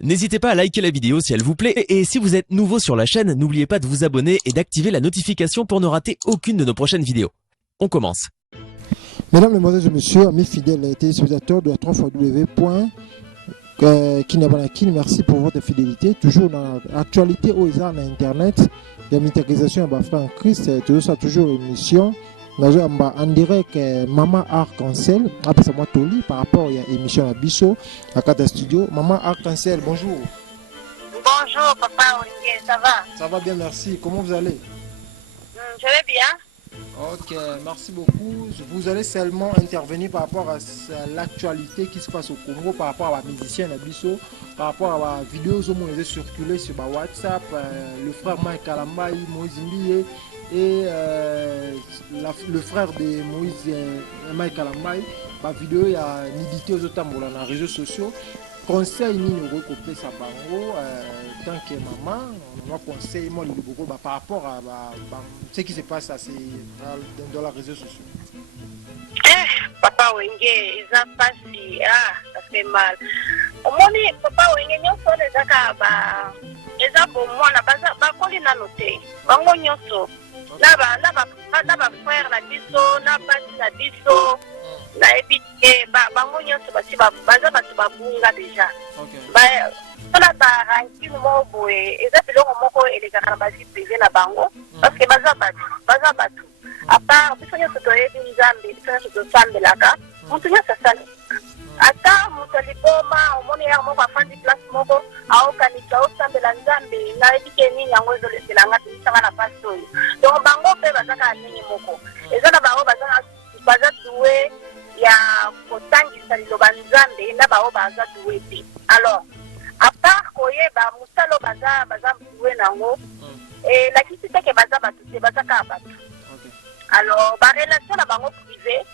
N'hésitez pas à liker la vidéo si elle vous plaît et si vous êtes nouveau sur la chaîne, n'oubliez pas de vous abonner et d'activer la notification pour ne rater aucune de nos prochaines vidéos. On commence. Mesdames, Mesdemoiselles et Messieurs, amis fidèles et téléspectateurs de la 3xW.Kinabanakine, merci pour votre fidélité. Toujours dans l'actualité au hasard dans Internet, il y a une intégration à frère en Christ, toujours une émission. En direct, Maman Arc-en-Ciel, après ça, moi, Toli, par rapport à l'émission à Bisso, à Kata Studio. Maman Arc-en-Ciel, bonjour. Bonjour, papa Olivier, ça va? Ça va bien, merci. Comment vous allez? Je vais bien. Ok, merci beaucoup. Vous allez seulement intervenir par rapport à l'actualité qui se passe au Congo, par rapport à la musicienne Abisso, par rapport à la vidéo qui ont circulé sur WhatsApp, le frère Mike Kalambai, Moïse Mbiye et le frère de Moïse Mike Kalambai. La vidéo il y a nidité aux autres dans les réseaux sociaux. Conseil ni nous recopier ça bango tant que maman on va conseiller moi par rapport à ce qui se passe dans les réseaux sociaux. Papa Wenge ils ont passé ça fait mal. Au moins papa Wenge nyonso les aka ba eza bomwa na baza ba koli na noté bango nyonso na ba frère na biso na basi na biso na ebite bango nyonso basi baza bato babunga déjà mpona baranki mo boye eza biloko moko elekaka na basi privé na bango parce que baza bato apart biso nyonso toyebi nzambe biso nyonso tosambelaka motu nyonso asali ata moto liboma omoni yaka moko afandi place moko aokanisa osambela nzambe nayebi ke nini yango ezoleselanga tomisanga na pasi oyo donc bango mpe bazaka ndenge moko eza na bango baza due ya kotangisa liloba nzambe na bao baza duwe te alors à part koyeba mosalo baza duwe nango lakisi teke baza bato te baza kaka bato alors barelation na bango privé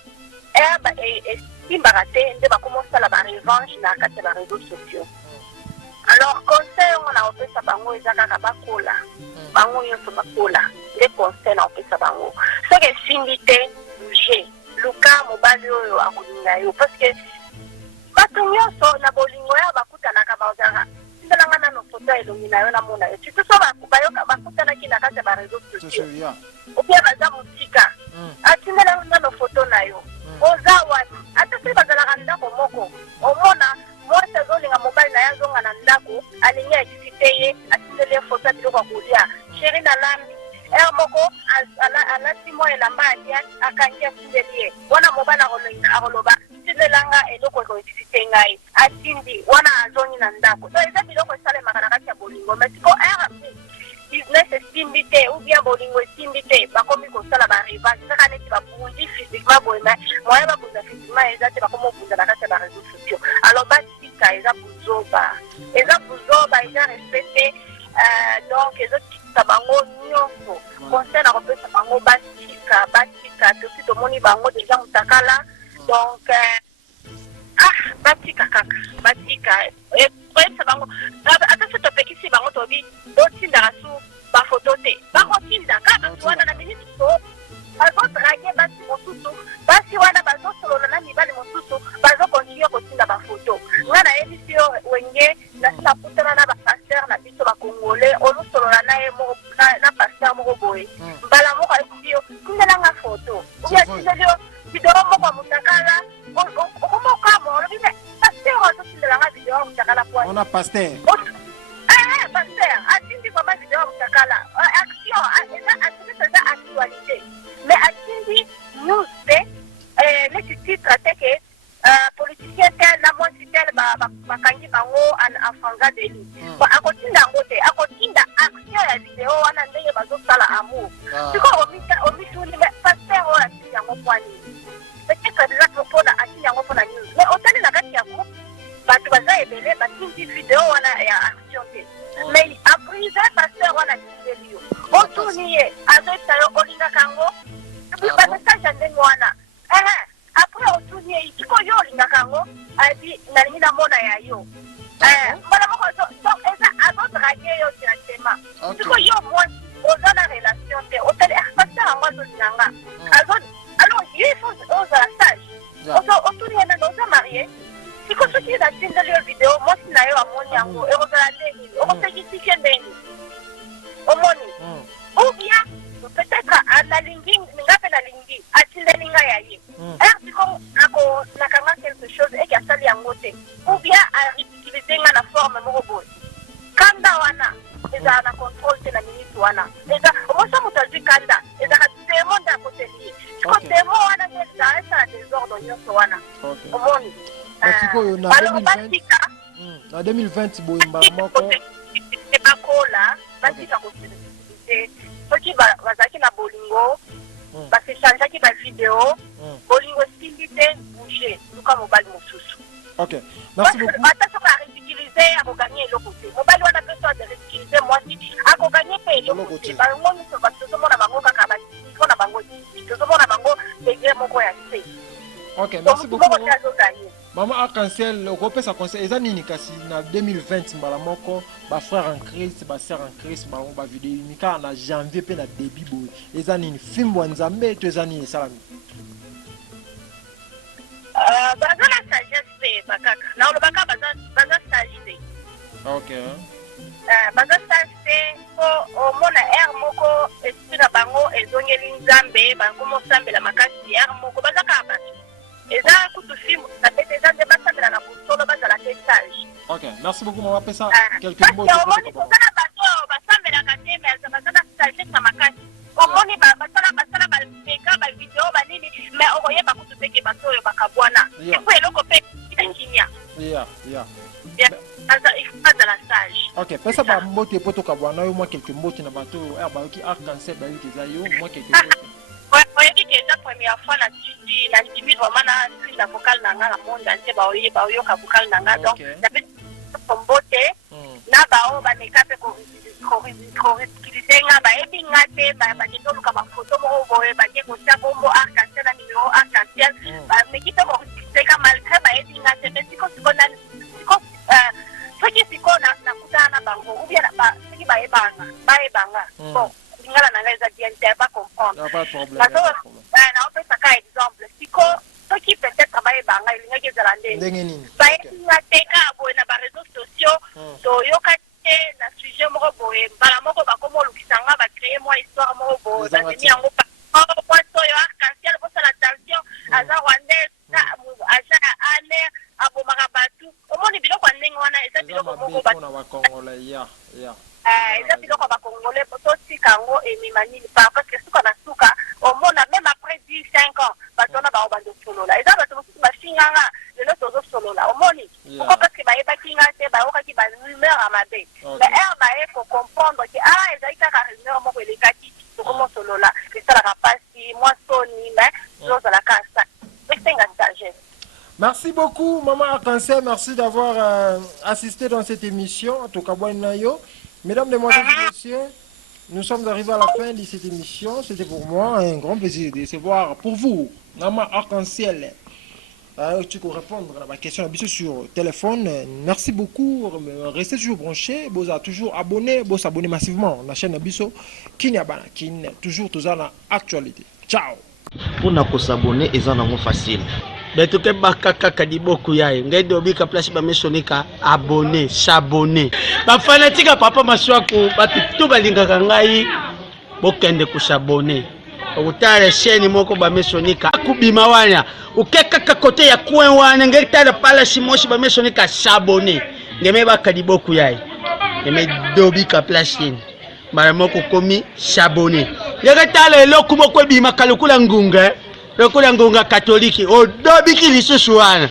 esimbaka te nde bakoma osala barevanche na kati ya bareseau sociaux alors conseil ongo na opesa bango eza kaka bakola bango nyonso bakola nde conseil na opesa bango soki esimbi te bouge luka mobali oyo akolinga yo parce que bato nyonso na bolingo ya bakutanaka bazaka tindelanga nano foto elongi na yo namona yo surtout so bayoka bakutanaki na kati ya bareseau sociaux opia baza motika atindelanga nano foto na yo oza wapi ata soki bazalaka ndako moko omona mwasi azolinga mobali na ye azonga na ndako alingi akisi te ye atindeli ye foto ya biloko ya kolia sheri na lambi moko alati mwa elamba alia akangi atindeli ye wana mobali akoloba tindelanga eloko ekoyekisi te ngai atindi wana azongi na ndako so eza biloko esalemaka na kati ya bolingo mais siko business esimbi te ou bien bolingo esimbi te bakomi kosala barevanche kaka neti babundi physiquement boye mais moyen babunda physiquement eza te bakomi obunda na kati ya bareseau sociaux alors batika eza buzoba eza respecte donc ezokitisa bango nyonso conseil na kopesa bango batika tosi tomoni bango deja motakala donc batika kaka batika koyebisa bango ata so topekisi bango tobi botindaka su bafoto te bakotinda kaka wana na miniti to bazodrage basi mosusu basi wana bazosolola na mibali mosusu bazokontinue kotinda bafoto nga nayebisi yo wenge nakutana na bapaster na biso bakongole olosolola naye na paster moko boye mbala moko ayebisi yo tindelanga foto uya tindeli yo video moko ya motakala okomokamo olobi me paster azotindelanga video ya motakala po on a paster paster atindi kwama video ya motakala action eza actualité mais atindi news te neti titre teke politicien tel na mwasi tel bakangi bango afanga deli akotinda yango te akotinda action ya video wana ndenge bazosala amour siko omituni paster oyo atindi yango pwani peut-être déjà mpona atindi yango mpona news mais otali na kati ya groupe bato baza ebele batindi video wana ya action te mais aprise paster wana atindeli yo otuni ye azoyisa yo olingaka yango bamessage ya ndenge wana après otuni ye siko yo olingaka yango abi nalingi namona ya yo mbala moko eza azodrage yo directement siko yo mwasi oza na relation te otali paster yango azolinganga alors il faut ozala sage otuni ye nano oza marie siko soki natindeli yo video mwasi na yo amoni yango ekozala ndeni okopekisike ndeni omoni ou bien peut-être analingi nga mpe nalingi atindeli ngai ya ye siko nakanga quelque chose eke asali yango te ou bien ariutilize nga na forme moko boye kanda wana ezala na contrôle te na minute wana eza omosa moto azwi kanda ezaka demo nde akotelie siko demo wana nde ezala esala desordre nyonso wana omoni sikoyo na 2020 boye mbala moko bakola batika koutilize soki bazalaki na bolingo basechangeaki bavideo bolingo esili te bouge luka mobali mosusu ata soki areutilize akoganye eloko te mobali wana mpe so areutilize mwasi akoganye mpe eloko te bango nyonso tozomona bango kaka basiko na bango tozomona bango degre moko ya se merci beaucoup azoganye Maman Arc-en-Ciel, okopesa conseil eza nini kasi na 2020 mbala moko ba frère en Christ, ba sœur en Christ, ba vidéo unika na janvier pe na début boy. Eza nini film wa Nzambe to eza nini salami? Baza la sagesse bakaka. Na olobaka baza sagesse. OK. Baza sagesse ko omona moko esprit na bango ezongeli Nzambe, bango mo sambela makasi moko baza ka bato. Eza kutu film na pete eza de basambela na kusolo baza la message. OK, merci beaucoup maman pesa quelques mots. Omoni kozala bato basambela kate mais bazana sagesse na makasi. Omoni basala balpeka ba video banini mais okoyeba kutu peke bato yo bakabwana. Iko eloko pe kinya. Yeah. Aza la sage. OK, pesa ba mbote poto kabwana yo moi quelques mots na bato bayoki Arc-en-Ciel bayoki za yo moi quelques mots. Oyebi ke eza première fois na timide vraiment na la vocale na nga na monde entier baoyoka vocale na nga donc nape mbote na bao baneka mpe koutilize nga bayebi nga te baketoluka bafoto moko boye bake kotia bombo Arc-en-Ciel na numero Arc-en-Ciel bameki mpe koutilize nga malgré bayebi nga te mais soki siko nakutana na bango ou bien soki bayebanga bon lingala na nga eza bien te ba comprendre na opesa ka exemple siko soki peut-être bayebanga elingaki ezala ndenge bayebi te ka boye na bareseau sociaux toyoka te na sujet moko boye mbala moko bakoma olukisa nga bacreye mwa histoire moko boye batemi yango mwasi oyo Arc-en-Ciel kosala attention aza rwandais aza ya aner abomaka batu omoni biloko ya ndenge wana eza biloko moko eza biloko bakongolais totika yango emema nini parce que suka na suka omona même après 10-5 ans bato wana bao bandosolola eza bato mosusu bafinganga lelo tozosolola omoni oko parce que bayebaki nga te bayokaki barumeur ya mabe mais baye kocomprendre ke ezali kaka rumeur moko elekaki tokomosolola esalaka mpasi mwa soni mais tozozalaka esenga sagesse. Merci beaucoup, Maman Arc-en-Ciel. Merci d'avoir assisté dans cette émission. En tout cas, mesdames, demoiselles et messieurs, nous sommes arrivés à la fin de cette émission. C'était pour moi un grand plaisir de recevoir pour vous, Maman Arc-en-Ciel. Tu peux répondre à ma question sur téléphone. Merci beaucoup. Restez toujours branchés. Vous êtes toujours abonnés. Vous abonnez massivement à la chaîne Abisso. Kinyabana, toujours dans l'actualité. Ciao. Pour nous s'abonner, c'est facile. Beto ke bakaka kadiboku yae ngende obika place ba mesonika abonner s'abonner ba fanatika papa maswako batu balingaka ngai bokende ku s'abonner okutala chaîne moko ba mesonika kubima wana ukeka kote ya kwen wana ngeta pala simoshi ba mesonika s'abonner ngeme bakadiboku yae ngeme dobika place ni mara moko komi s'abonner ngeta eloko moko bima kalukula ngunga Lokola ngonga katoliki odobiki lisusu wana